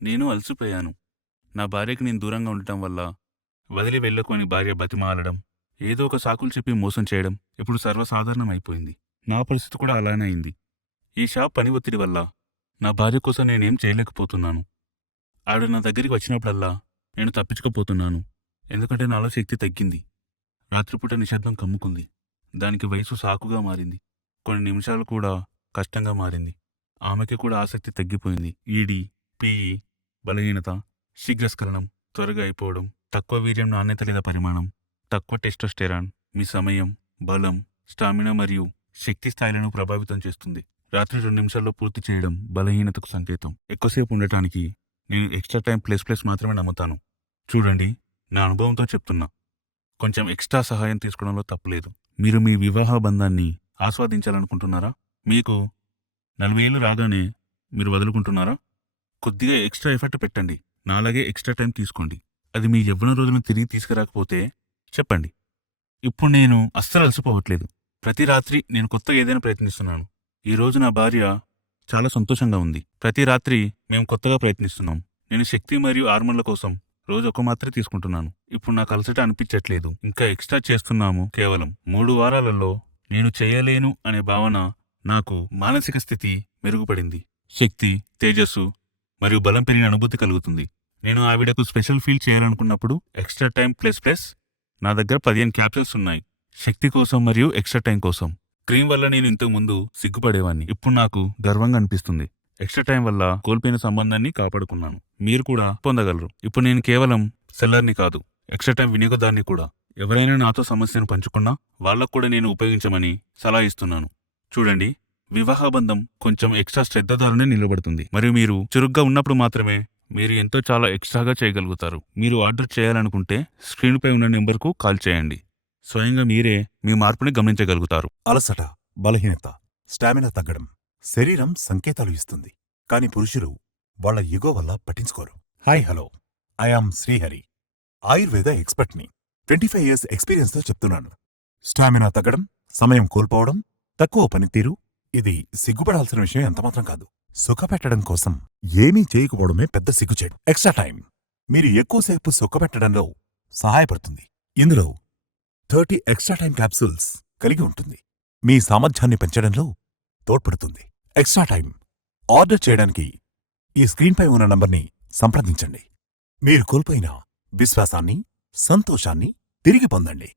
నేను అలసిపోయాను. నా భార్యకి నేను దూరంగా ఉండటం వల్ల వదిలి వెళ్ళకు అని భార్య బతిమాలడం, ఏదో ఒక సాకులు చెప్పి మోసం చేయడం ఇప్పుడు సర్వసాధారణం అయిపోయింది. నా పరిస్థితి కూడా అలానే అయింది. ఈ షాప్ పని ఒత్తిడి వల్ల నా భార్య కోసం నేనేం చేయలేకపోతున్నాను. ఆవిడ నా దగ్గరికి వచ్చినప్పుడల్లా నేను తప్పించకపోతున్నాను. ఎందుకంటే నాలో శక్తి తగ్గింది. రాత్రిపూట నిశ్శబ్దం కమ్ముకుంది. దానికి వయసు సాకుగా మారింది. కొన్ని నిమిషాలు కూడా కష్టంగా మారింది. ఆమెకి కూడా ఆసక్తి తగ్గిపోయింది. ఈడీ, పీఈ, బలహీనత, శీఘ్రస్ఖలనం, త్వరగా అయిపోవడం, తక్కువ వీర్యం నాణ్యత లేదా పరిమాణం, తక్కువ టెస్టోస్టెరాన్ మీ సమయం, బలం, స్టామినా మరియు శక్తి స్థాయిలను ప్రభావితం చేస్తుంది. రాత్రి 2 నిమిషాల్లో పూర్తి చేయడం బలహీనతకు సంకేతం. ఎక్కువసేపు ఉండటానికి నేను ఎక్స్ట్రా టైం ప్లస్ మాత్రమే నమ్ముతాను. చూడండి, నా అనుభవంతో చెప్తున్నా. కొంచెం ఎక్స్ట్రా సహాయం తీసుకోవడంలో తప్పులేదు. మీరు మీ వివాహ బంధాన్ని ఆస్వాదించాలనుకుంటున్నారా? మీకు 40 ఏళ్ళు రాగానే మీరు వదులుకుంటున్నారా? కొద్దిగా ఎక్స్ట్రా ఎఫర్ట్ పెట్టండి. నాలాగే ఎక్స్ట్రా టైం తీసుకోండి. అది మీ యవ్వన రోజులను తిరిగి తీసుకురాకపోతే చెప్పండి. ఇప్పుడు నేను అస్సలు అలసిపోవట్లేదు. ప్రతి రాత్రి నేను కొత్తగా ఏదైనా ప్రయత్నిస్తున్నాను. ఈరోజు నా భార్య చాలా సంతోషంగా ఉంది. ప్రతి రాత్రి మేము కొత్తగా ప్రయత్నిస్తున్నాం. నేను శక్తి మరియు హార్మోన్ల కోసం రోజు ఒక మాత్ర తీసుకుంటున్నాను. ఇప్పుడు నాకు అలసట అనిపించట్లేదు. ఇంకా ఎక్స్ట్రా చేస్తున్నాము. కేవలం 3 వారాలలో నేను చేయలేను అనే భావన, నాకు మానసిక స్థితి మెరుగుపడింది. శక్తి, తేజస్సు మరియు బలం పెరిగిన అనుభూతి కలుగుతుంది. నేను ఆవిడకు స్పెషల్ ఫీల్ చేయాలనుకున్నప్పుడు ఎక్స్ట్రా టైం ప్లస్ నా దగ్గర 15 క్యాప్సూల్స్ ఉన్నాయి. శక్తి కోసం మరియు ఎక్స్ట్రా టైం కోసం. క్రీమ్ వల్ల నేను ఇంతకు ముందు సిగ్గుపడేవాణ్ణి. ఇప్పుడు నాకు గర్వంగా అనిపిస్తుంది. ఎక్స్ట్రా టైం వల్ల కోల్పోయిన సంబంధాన్ని కాపాడుకున్నాను. మీరు కూడా పొందగలరు. ఇప్పుడు నేను కేవలం సెల్లర్ని కాదు, ఎక్స్ట్రా టైం వినియోగదారుని కూడా. ఎవరైనా నాతో సమస్యను పంచుకున్నా వాళ్లకు కూడా నేను ఉపయోగించమని సలహా ఇస్తున్నాను. చూడండి, వివాహ బంధం కొంచెం ఎక్స్ట్రా శ్రద్ధదారునే నిలబడుతుంది. మరియు మీరు చురుగ్గా ఉన్నప్పుడు మాత్రమే మీరు ఎంతో చాలా ఎక్స్ట్రాగా చేయగలుగుతారు. మీరు ఆర్డర్ చేయాలనుకుంటే స్క్రీన్పై ఉన్న నెంబర్కు కాల్ చేయండి. స్వయంగా మీరే మీ మార్పుని గమనించగలుగుతారు. అలసట, బలహీనత, స్టామినా తగ్గడం శరీరం సంకేతాలు ఇస్తుంది. కాని పురుషులు వాళ్ల ఈగో వల్ల పట్టించుకోరు. Hi hello, I am Srihari, Ayurveda ఎక్స్పర్ట్ని. 25 years ఎక్స్పీరియన్స్తో చెప్తున్నాను. స్టామినా తగ్గడం, సమయం కోల్పోవడం, తక్కువ పనితీరు, ఇది సిగ్గుపడాల్సిన విషయం ఎంతమాత్రం కాదు. సుఖపెట్టడం కోసం ఏమీ చేయకపోవడమే పెద్ద సిగ్గుచేటు. ఎక్స్ట్రా టైం మీరు ఎక్కువసేపు సుఖపెట్టడంలో సహాయపడుతుంది. ఇందులో 30 ఎక్స్ట్రా టైం క్యాప్సూల్స్ కలిగి ఉంటుంది. మీ సామర్థ్యాన్ని పెంచడంలో తోడ్పడుతుంది. ఎక్స్ట్రా టైం ఆర్డర్ చేయడానికి ఈ స్క్రీన్పై ఉన్న నంబర్ని సంప్రదించండి. మీరు కోల్పోయిన విశ్వాసాన్ని, సంతోషాన్ని తిరిగి పొందండి.